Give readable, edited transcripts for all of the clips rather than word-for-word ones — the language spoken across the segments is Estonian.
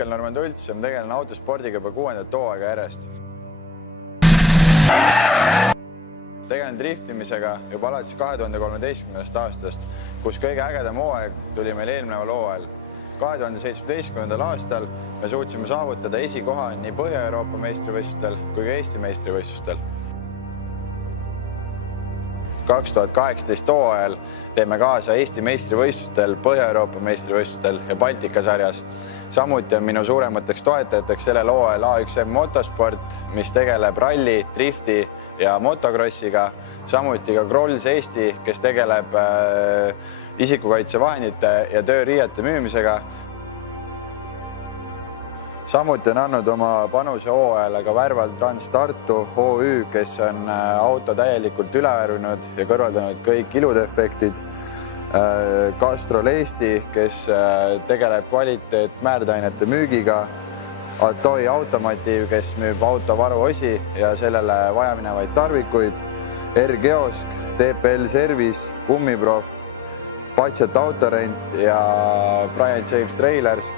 Mihkel Normand-Ults ja ma tegelen autospordiga juba 6. hooaega järjest. Tegelen driftimisega juba alates 2013. aastast, kus kõige ägedam hooaeg tuli meil eelneval hooajal. 2017. aastal me suutsime saavutada esikoha nii Põhja-Euroopa meistrivõistlustel kui ka Eesti meistrivõistlustel. 2018 hooajal teeme kaasa Eesti meistrivõistlustel, Põhja-Euroopa meistrivõistlustel ja Baltika sarjas. Samuti on minu suuremateks toetajateks sellel hooajal A1M Motosport, mis tegeleb ralli, drifti ja motocrossiga. Samuti ka Grolls Eesti, kes tegeleb isikukaitsevahendite ja tööriiete müümisega. Samuti on andnud oma panuse hooajale ka Värval Trans Tartu OÜ, kes on auto täielikult üle värvinud ja kõrvaldanud kõik iludefektid. Castrol Eesti, kes tegeleb kvaliteetmäärdainete müügiga. Atoi Automotive, kes müüb auto varuosi ja sellele vajaminevaid tarvikuid. R-Geosk, TPL Service, Kummiprof, Budget Autorent ja Brian James Trailers.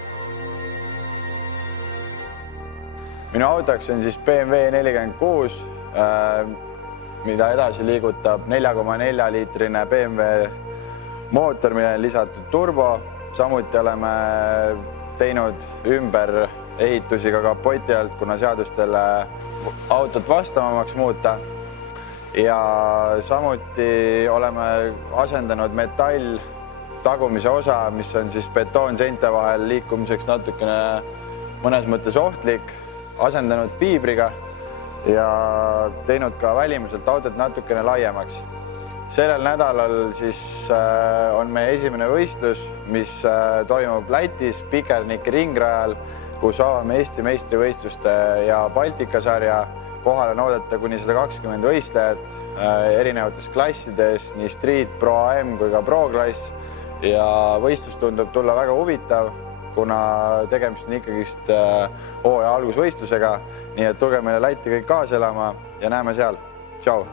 Minu autoks on siis BMW 46, mida edasi liigutab 4,4 liitrine BMW mootor, millele on lisatud turbo. Samuti oleme teinud ümber ehitusi ka kapoti alt, kuna seadustele autot vastavamaks muuta. Ja samuti oleme asendanud metall tagumise osa, mis on siis betoonseinte vahel liikumiseks natukene mõnes mõttes ohtlik, asendanud fiibriga ja teinud ka välimuselt autot natukene laiemaks. Sellel nädalal siis on meie esimene võistlus, mis toimub Lätis Pikerniki ringrajal, kus avame Eesti meistrivõistluste ja Baltika sarja. Kohal on oodata kuni 120 võistlejat erinevates klassides, nii Street, Pro AM kui ka Pro klass. Ja võistlus tundub tulla väga huvitav, kuna tegemist on ikkagist hooaja algusvõistlusega. Nii et tulge meile Lätti kõik kaasa elama ja näeme seal. Tšau!